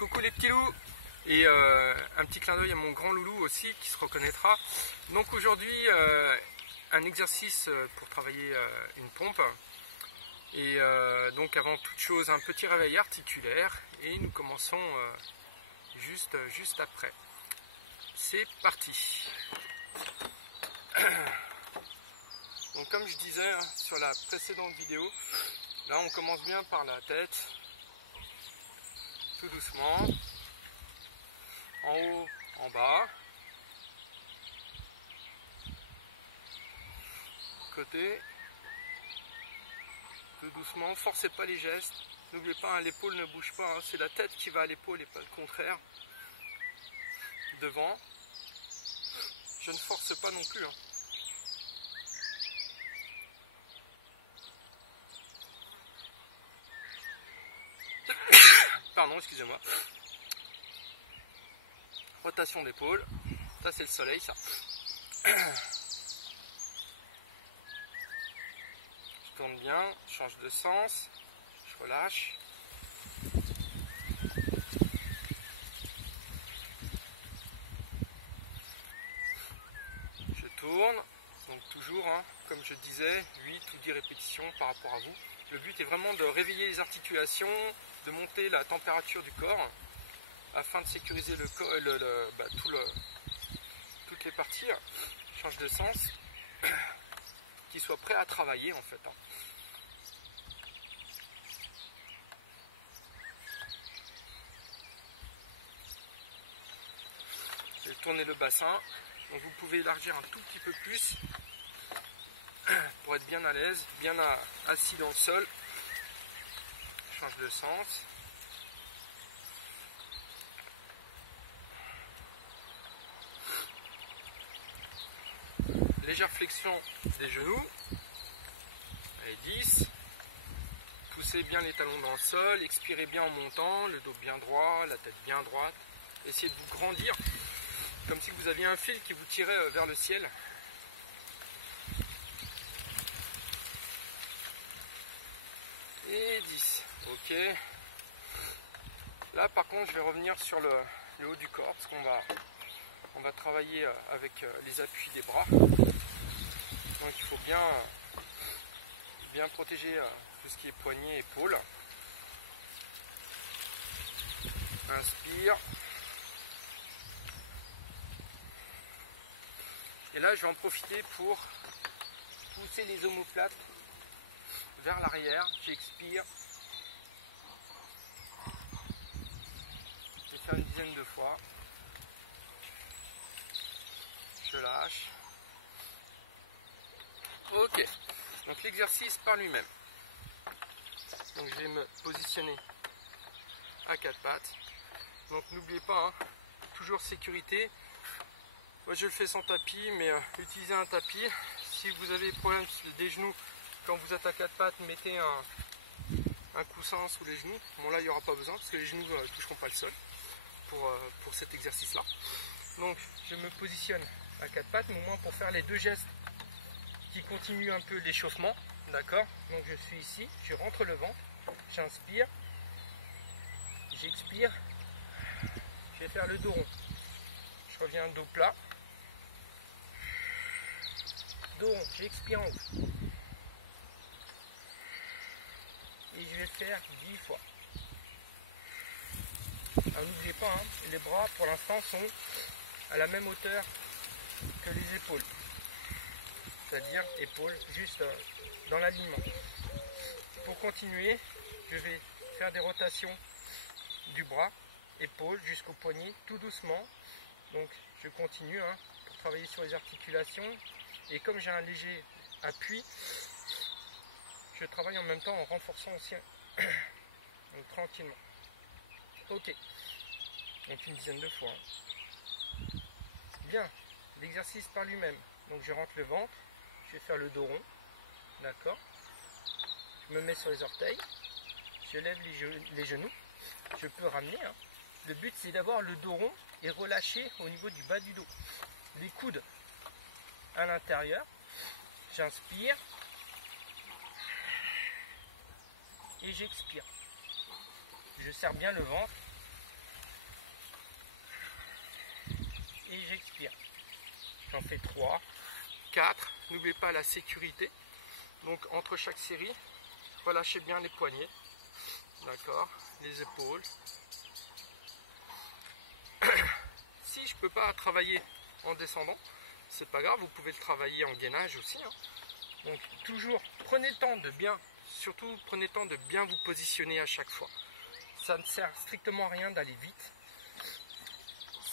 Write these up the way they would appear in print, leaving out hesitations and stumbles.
Coucou les petits loups, et un petit clin d'œil à mon grand loulou aussi qui se reconnaîtra. Donc aujourd'hui un exercice pour travailler une pompe, et donc avant toute chose un petit réveil articulaire, et nous commençons juste après. C'est parti. Donc comme je disais sur la précédente vidéo, là on commence bien par la tête, tout doucement, en haut, en bas, côté, tout doucement, forcez pas les gestes, n'oubliez pas, hein, l'épaule ne bouge pas, hein, c'est la tête qui va à l'épaule et pas le contraire, devant, je ne force pas non plus, hein. Pardon, excusez-moi. Rotation d'épaule. Ça, c'est le soleil, ça. Je tourne bien, je change de sens, je relâche. Je tourne. Donc toujours, hein, comme je disais, 8 ou 10 répétitions par rapport à vous. Le but est vraiment de réveiller les articulations, de monter la température du corps afin de sécuriser le corps, toutes les parties. Change de sens, qu'ils soient prêts à travailler en fait. Je vais tourner le bassin, donc vous pouvez élargir un tout petit peu plus pour être bien à l'aise, bien assis dans le sol. Change de sens. Légère flexion des genoux. Allez, 10. Poussez bien les talons dans le sol, expirez bien en montant, le dos bien droit, la tête bien droite. Essayez de vous grandir, comme si vous aviez un fil qui vous tirait vers le ciel. Et 10. Ok. Là par contre je vais revenir sur le haut du corps parce qu'on va travailler avec les appuis des bras. Donc il faut bien protéger tout ce qui est poignet, épaule. Inspire. Et là je vais en profiter pour pousser les omoplates vers l'arrière. J'expire. Je vais faire une dizaine de fois. Je lâche. Ok. Donc l'exercice par lui-même. Donc je vais me positionner à quatre pattes. Donc n'oubliez pas, hein, toujours sécurité. Moi je le fais sans tapis, mais utilisez un tapis. Si vous avez des problèmes des genoux, quand vous êtes à quatre pattes, mettez un coussin sous les genoux. Bon là il n'y aura pas besoin parce que les genoux ne toucheront pas le sol pour cet exercice là. Donc je me positionne à quatre pattes, mais au moins pour faire les deux gestes qui continuent un peu l'échauffement. D'accord? Donc je suis ici, je rentre le ventre, j'inspire, j'expire, je vais faire le dos rond. Je reviens dos plat, dos rond, j'expire en haut. Et je vais faire 10 fois. Alors n'oubliez pas, hein, les bras pour l'instant sont à la même hauteur que les épaules. C'est-à-dire épaules juste dans l'alignement. Pour continuer, je vais faire des rotations du bras, épaule jusqu'au poignet, tout doucement. Donc je continue, hein, pour travailler sur les articulations. Et comme j'ai un léger appui, je travaille en même temps en renforçant aussi, donc tranquillement. Ok, donc une dizaine de fois. Hein. Bien, l'exercice par lui-même. Donc je rentre le ventre, je vais faire le dos rond, d'accord. Je me mets sur les orteils, je lève les genoux, je peux ramener. Hein. Le but c'est d'avoir le dos rond et relâcher au niveau du bas du dos. Les coudes à l'intérieur, j'inspire. Et j'expire. Je serre bien le ventre respire. J'en fais 3, 4. N'oubliez pas la sécurité. Donc entre chaque série, relâchez bien les poignets. D'accord, les épaules. Si je ne peux pas travailler en descendant, c'est pas grave, vous pouvez le travailler en gainage aussi. Hein. Donc toujours prenez le temps de bien, surtout prenez le temps de bien vous positionner à chaque fois. Ça ne sert strictement à rien d'aller vite.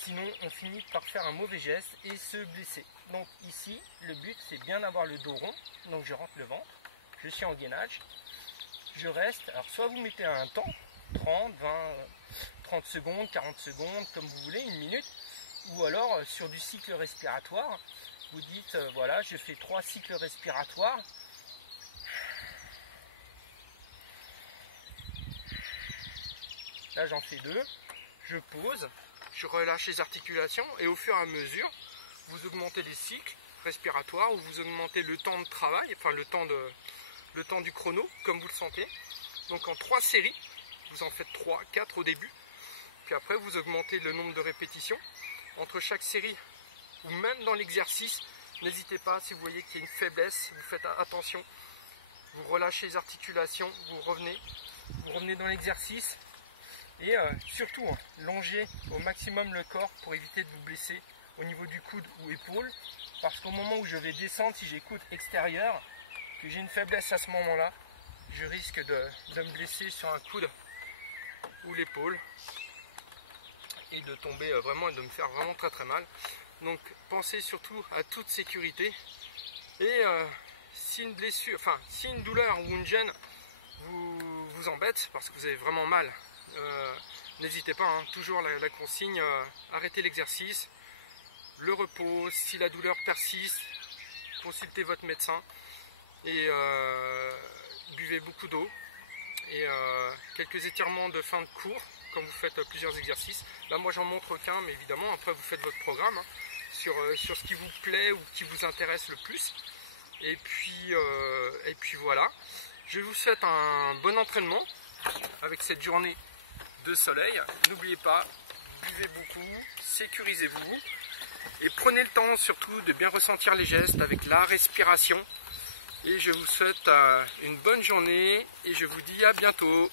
Sinon on finit par faire un mauvais geste et se blesser. Donc ici, le but c'est bien d'avoir le dos rond. Donc je rentre le ventre, je suis en gainage. Je reste, alors soit vous mettez un temps, 30, 20, 30 secondes, 40 secondes, comme vous voulez, une minute. Ou alors sur du cycle respiratoire, vous dites voilà, je fais 3 cycles respiratoires. Là j'en fais 2, je pose, je relâche les articulations et au fur et à mesure, vous augmentez les cycles respiratoires ou vous augmentez le temps de travail, enfin le temps du chrono, comme vous le sentez. Donc en 3 séries, vous en faites 3, 4 au début, puis après vous augmentez le nombre de répétitions. Entre chaque série, ou même dans l'exercice, n'hésitez pas, si vous voyez qu'il y a une faiblesse, vous faites attention, vous relâchez les articulations, vous revenez dans l'exercice, et surtout, longez au maximum le corps pour éviter de vous blesser au niveau du coude ou épaule, parce qu'au moment où je vais descendre, si j'ai coude extérieur, que j'ai une faiblesse à ce moment-là, je risque de me blesser sur un coude ou l'épaule, et de tomber vraiment et de me faire vraiment très très mal. Donc pensez surtout à toute sécurité, et si une blessure, enfin si une douleur ou une gêne vous embête parce que vous avez vraiment mal, n'hésitez pas, hein, toujours la consigne, arrêtez l'exercice, le repos, si la douleur persiste, consultez votre médecin et buvez beaucoup d'eau et quelques étirements de fin de cours quand vous faites plusieurs exercices. Là moi j'en montre qu'un, mais évidemment après vous faites votre programme, hein, sur ce qui vous plaît ou qui vous intéresse le plus. Et puis voilà, je vous souhaite un bon entraînement avec cette journée de soleil. N'oubliez pas, buvez beaucoup, sécurisez-vous et prenez le temps surtout de bien ressentir les gestes avec la respiration. Et je vous souhaite une bonne journée et je vous dis à bientôt.